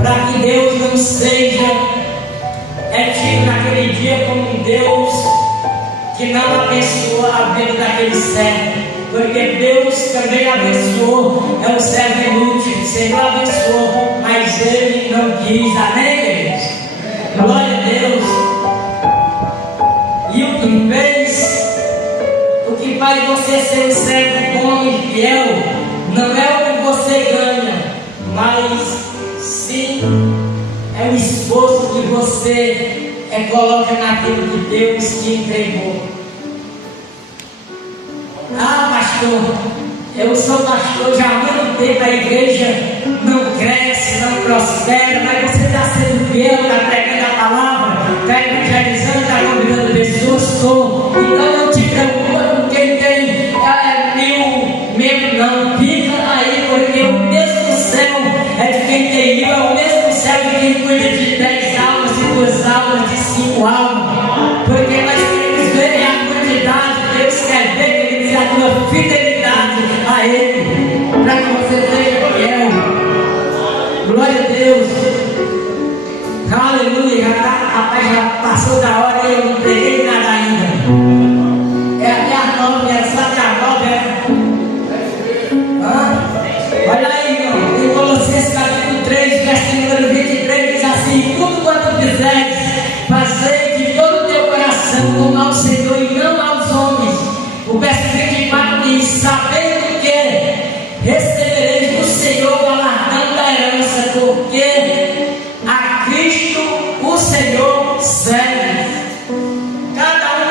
para que Deus não seja tido naquele dia como um Deus que não abençoa a vida daquele servo, porque Deus também abençoou, é um servo inútil, o Senhor abençoou, mas ele não quis, amém, queridos? Glória a Deus. E o que fez, o que faz você ser um servo bom e fiel, não é o que você ganha, mas sim é o esforço que você coloca naquilo que Deus te entregou. Ah, pastor, eu sou pastor já há muito tempo, a igreja não cresce, não prospera, mas você está sendo fiel, está pregando a palavra, está evangelizando, está convidando pessoas, estou. Então não te preocupa com quem tem 1000 membros, não. Fica aí, porque o mesmo céu é de quem tem 1000, é o mesmo céu de quem cuida de 10 almas, de 2 almas, de 5 almas, porque nós queremos ver a quantidade, Deus quer ver que a tua fidelidade a Ele, para que você seja fiel. Glória a Deus. Aleluia. Rapaz, já passou da hora e eu não preguei nada ainda. É até a 9, é só até a 9, Olha aí, irmão. Em Colossenses capítulo 3, versículo número 23, diz assim: tudo quanto fizeres, fazei de todo o teu coração, como ao Senhor e não aos homens. O versículo 24 diz: sabendo que recebereis do Senhor o galardão da herança, porque a Cristo o Senhor serve. Cada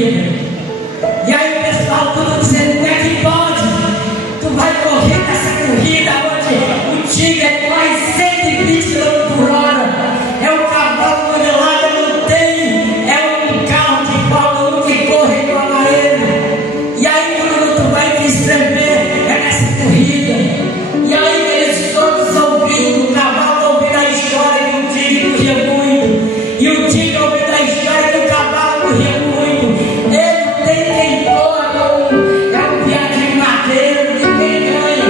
corrida. E aí o pessoal tudo dizendo, como é que pode? Tu vai correr nessa corrida onde o tigre é mais 120 km por hora. É um cavalo modelado, não tem. É um carro de Fórmula 1 que corre igual a ele. E aí quando tu vai te inscrever, é nessa corrida. E aí eles todos ouvindo, o cavalo ouvindo a história que o tigre corria muito. E o tigre ouvindo a história que o cavalo corria muito. Ele tem quem corra, é um viagem madeiro, de quem ganha.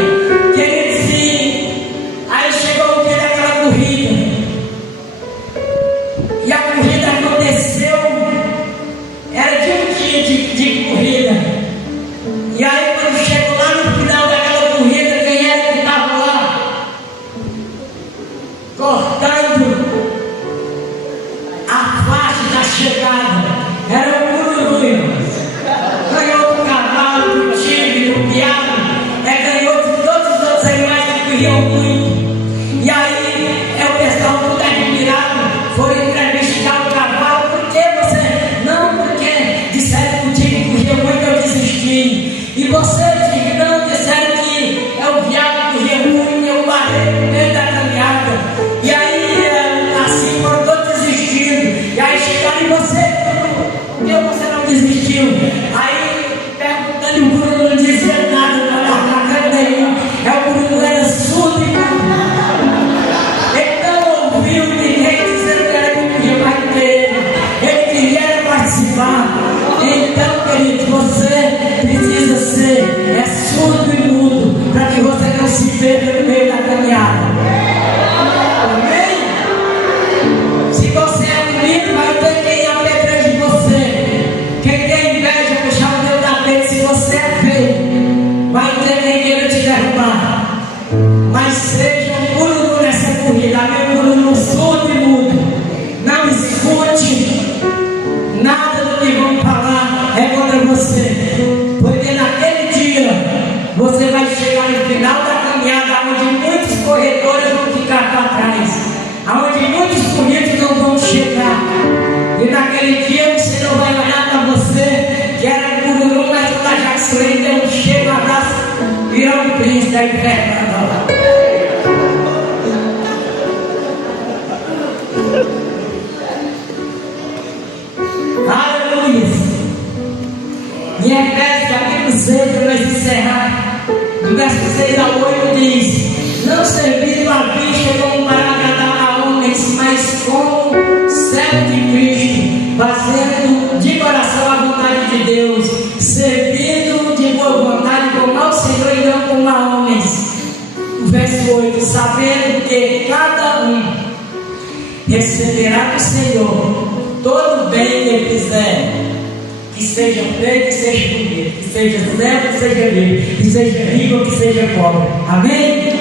Querido, sim. Aí chegou o dia daquela corrida. E a corrida aconteceu. Era de um dia de corrida. E aí quando chegou lá no final daquela corrida, quem era que estava lá? Cortando a faixa da chegada. Era o Cururu. Ganhou do cavalo, do tigre, do piado. Ganhou de todos os outros animais que corriam muito. E aí o pessoal tudo admirado. Foram entrevistar o cavalo. Por que você? Não, porque disseram que o tigre corria muito, eu desisti. E você, tigre, não, disseram que o viado corria muito, eu parei no meio da caminhada. E aí, assim, foram todos desistindo. E aí chegaram em você, por que você não desistiu? Aí, perguntando, e o Bruno não dizia nada, não dava cara nenhuma. O Bruno era surdo e mudo. Ele não ouviu ninguém dizendo que era que queria mais do que ele. Ele queria participar. Então, querido, você precisa ser surdo e mudo para que você não se perca no meio da caminhada. Amém? Se você é bonito, vai ter quem apedreje você. Quem tem inveja, puxar o dedo da frente. Se você é feio, vai ter quem queira te derrubar. Mas seja um Cururu nessa corrida. Amém? Cururu surdo e mudo. Não escute nada do que vão falar contra você. Porque naquele dia você vai chegar no final da caminhada, onde muitos corredores vão ficar para trás, onde muitos bonitos não vão chegar. E naquele dia você não vai olhar para você, que era um Cururu, mas o da Jackson deu um cheiro, um abraço, virou um príncipe da inferno. Aleluia. Em Efésios capítulo 6, para nós encerrar, do verso 6 ao 8 diz: não servindo a vista como para agradar a homens, mas como servo de Cristo, fazendo de coração a vontade de Deus, servindo de boa vontade como ao Senhor e não como a homens. O verso 8: sabendo que cada um receberá do Senhor todo o bem que ele fizer, que seja feio, que seja bonito, que seja servo, que seja livre, que seja rico ou que seja pobre. Amém?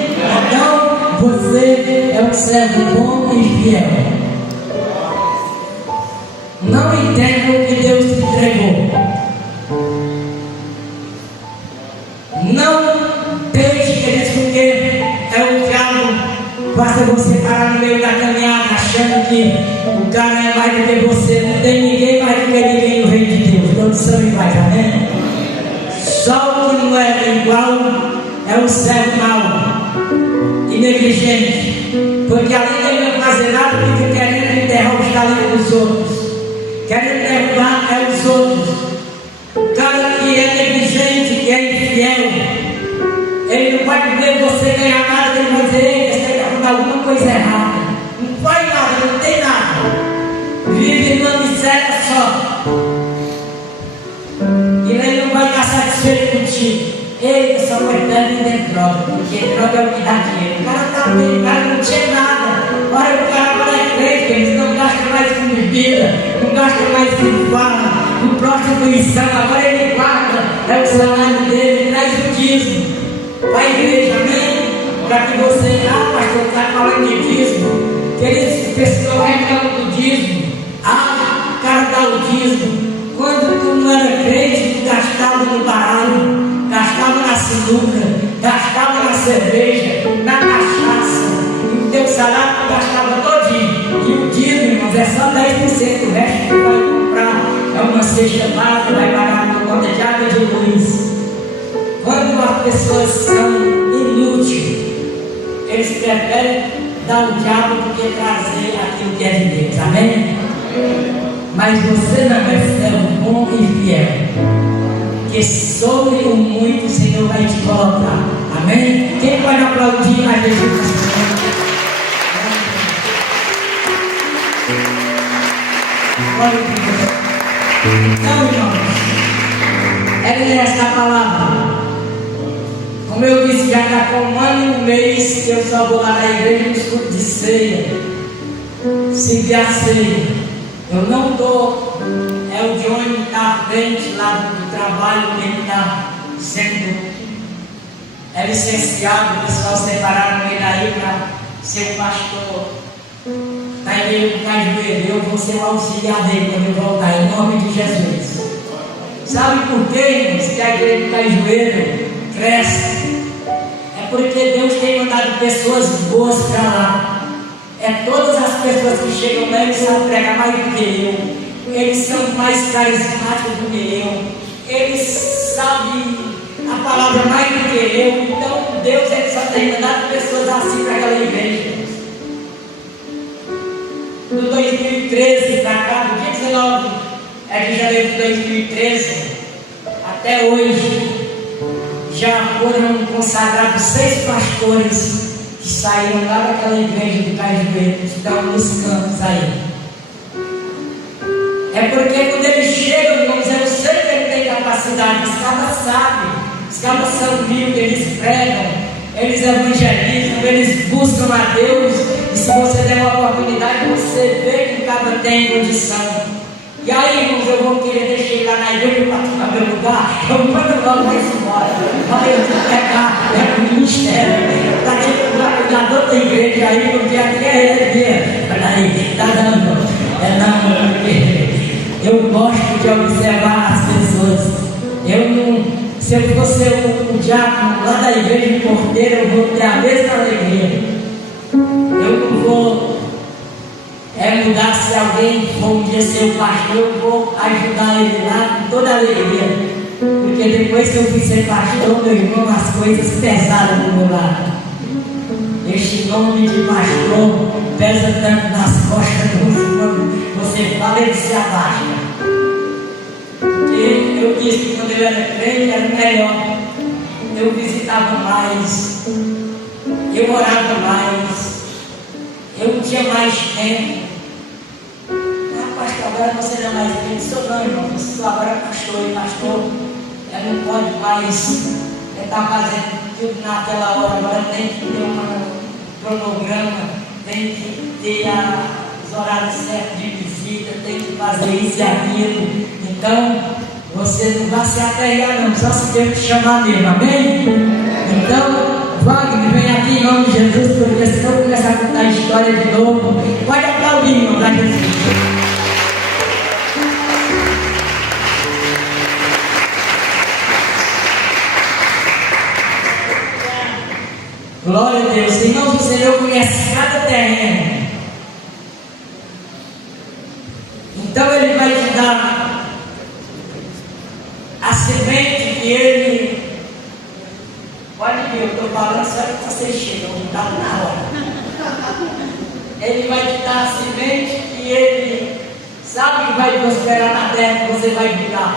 Então, você é um servo bom e fiel. Não entenda o que Deus te entregou. Não deixe, queridos, porque o diabo faça você parar no meio da caminhada, achando que o cara é mais do que você. Não tem ninguém mais do que ninguém no reino de Deus. Todos são iguais, amém? Só o que não é igual é o servo mau e negligente. Porque além de ele não fazer nada, fica querendo enterrar os talentos dos outros. Querendo derrubar os outros. O cara que é negligente, que é infiel, ele não vai ver você ganhar nada, ele vai dizer: você está fazendo alguma coisa errada. Não faz nada, não tem nada. Vive numa miséria só. E ele não vai estar satisfeito contigo. Ele só vai vender droga, porque droga é o que dá dinheiro. O cara está bem, o cara não tinha nada. Olha, o cara agora é crente, ele não gasta mais com bebida, não gasta mais com farra, com prostituição. Agora ele guarda, é o salário dele, traz o dízimo. Vai à igreja, amém? Para que você, pastor, está falando de dízimo. Queridos, pessoal reclama do dízimo. O cara dá o dízimo. Quando tu não era crente, tu gastava no baralho, gastava na sinuca, gastava na cerveja, na cachaça. E o teu salário tu gastava todinho. E o dízimo, irmãos, é só 10%. O resto tu vai comprar. É uma cesta básica, vai pagar uma conta de água e de luz. Quando as pessoas são inúteis, eles preferem dar o diabo do que trazer aquilo que é de Deus. Amém? Mas você não é servo bom e fiel, que sobre o muito o Senhor vai te colocar. Amém? Quem pode aplaudir a Jesus? Então, irmãos, é essa palavra. Como eu disse, já está com 1 ano e 1 mês que eu só vou lá na igreja no estudo de ceia, servir a ceia. Eu não estou, é o Johnny que está à frente lá do trabalho, ele está sendo licenciado, o pessoal separaram ele aí para ser o pastor. Está ele no Cajueiro, eu vou ser o auxiliar dele quando eu voltar, em nome de Jesus. Sabe por quê, irmãos, que a igreja do Cajueiro cresce? É porque Deus tem mandado pessoas boas para lá. É todas as pessoas que chegam lá, eles sabem pregar mais do que eu. Eles são mais carismáticos do que eu. Eles sabem a palavra mais do que eu. Então Deus ele só tem mandado pessoas assim para aquela igreja. Do 2013 para cá, do dia 19 de janeiro de 2013 até hoje, já foram consagrados 6 pastores que saíram lá daquela igreja do Cajueiro, que estão nos campos aí. É porque quando eles chegam, irmãos, eu sei que ele tem capacidade, os cabas sabem, os cabas são humildes, eles pregam, eles evangelizam, eles buscam a Deus, e se você der uma oportunidade, você vê que o caba tem condição. E aí, irmãos, eu vou querer deixar ele lá na igreja para o meu lugar. Eu mando logo mais embora. Vai pegar o ministério. Está aqui na outra igreja aí, porque aqui é ele. Peraí, está dando. Não, porque eu gosto de observar as pessoas. Eu não. Se eu fosse o diácono lá da igreja de Porteiro, eu vou ter a mesma alegria. Eu não vou. Mudar, se alguém for um dia ser o pastor, eu vou ajudar ele lá com toda a alegria. Porque depois que eu fui ser pastor, meu irmão, as coisas pesaram do meu lado. Este nome de pastor pesa tanto nas costas do quando você fala, ele se abaixa. Porque eu disse que quando eu era crente era melhor. Eu visitava mais, eu orava mais, eu tinha mais tempo. Agora você não é mais crente, sou não, irmão. Eu sou agora pastor e pastor. Ela não pode mais estar fazendo tudo naquela hora. Agora tem que ter um cronograma, tem que ter os horários certos de visita, tem que fazer isso e aquilo. Então, você não vai se aterrar não, só se Deus te chamar mesmo, amém? Então, Wagner, vem aqui em nome de Jesus, porque senão eu começar a contar a história de novo. Pode aplaudir, irmão, para Jesus. Glória a Deus. Irmãos, o Senhor conhece cada terreno. Então Ele vai te dar a semente que Ele. Pode ver, eu estou falando só que vocês chegam, não está na hora. Ele vai te dar a semente que Ele sabe que vai prosperar na terra que você vai cuidar.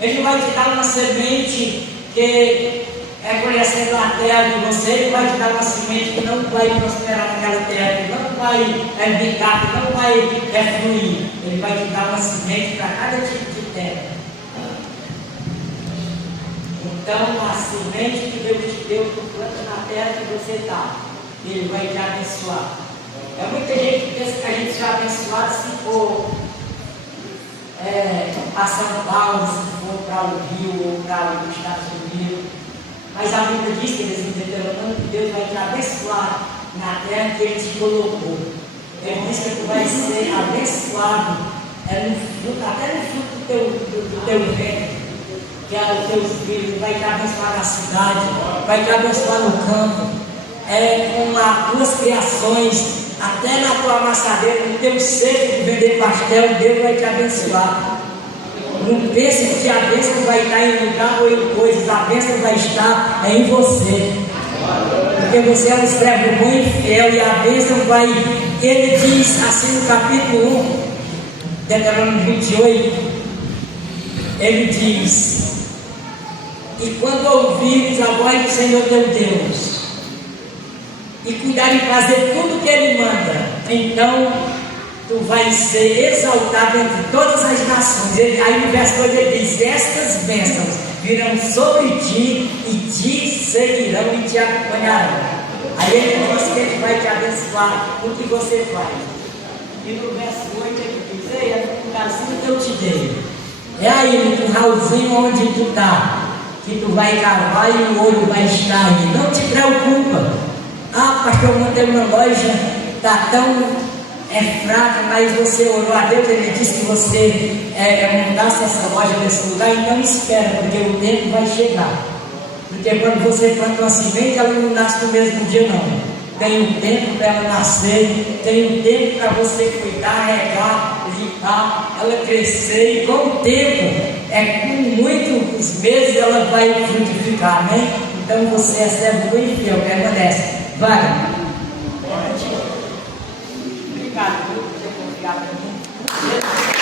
Ele vai te dar uma semente que conhecendo a terra de você, Ele vai te dar uma semente que não vai prosperar naquela terra, que não vai vingar, que não vai fluir. Ele vai te dar uma semente para cada tipo de terra. Então, a semente que Deus te deu, tu planta na terra que você está. Ele vai te abençoar. É muita gente que pensa que a gente já é abençoado se for para São Paulo, se for para o Rio ou para os Estados Unidos. Mas a Bíblia diz que eles entenderam que Deus vai te abençoar na terra que Ele te colocou. Ele diz que tu vai ser abençoado até no fruto do teu ventre, que é os teus filhos. Vai te abençoar na cidade, vai te abençoar no campo, com as tuas criações, até na tua amassadeira, no teu seco de vender pastel, Deus vai te abençoar. Não pense que a bênção vai estar em lugar ou em coisas, a bênção vai estar em você. Porque você é um servo bom e fiel, e a bênção vai. Ele diz assim no capítulo 1, Deuteronômio 28, ele diz: e quando ouvires a voz do Senhor teu Deus, e cuidar em fazer tudo o que Ele manda, então tu vais ser exaltado entre todas as nações. Aí no verso 2 ele diz: estas bênçãos virão sobre ti e te seguirão e te acompanharão. Aí ele diz que Ele vai te abençoar no que você faz. E no verso 8 ele diz: ei, é no casinho que eu te dei, é aí no curralzinho onde tu está, que tu vai cavar e o olho vai estar aí. Não te preocupa. Ah, pastor, não tem uma loja, está tão fraca, mas você orou a Deus, Ele disse que você montasse essa loja nesse lugar, então espera, porque o tempo vai chegar. Porque quando você planta uma semente, ela não nasce no mesmo dia, não. Tem um tempo para ela nascer, tem um tempo para você cuidar, regar, limpar, ela crescer, e com o tempo, com muitos meses, ela vai frutificar, né? Então você é servo bom e fiel, permanece. Vai. Obrigado por ter confiado em mim.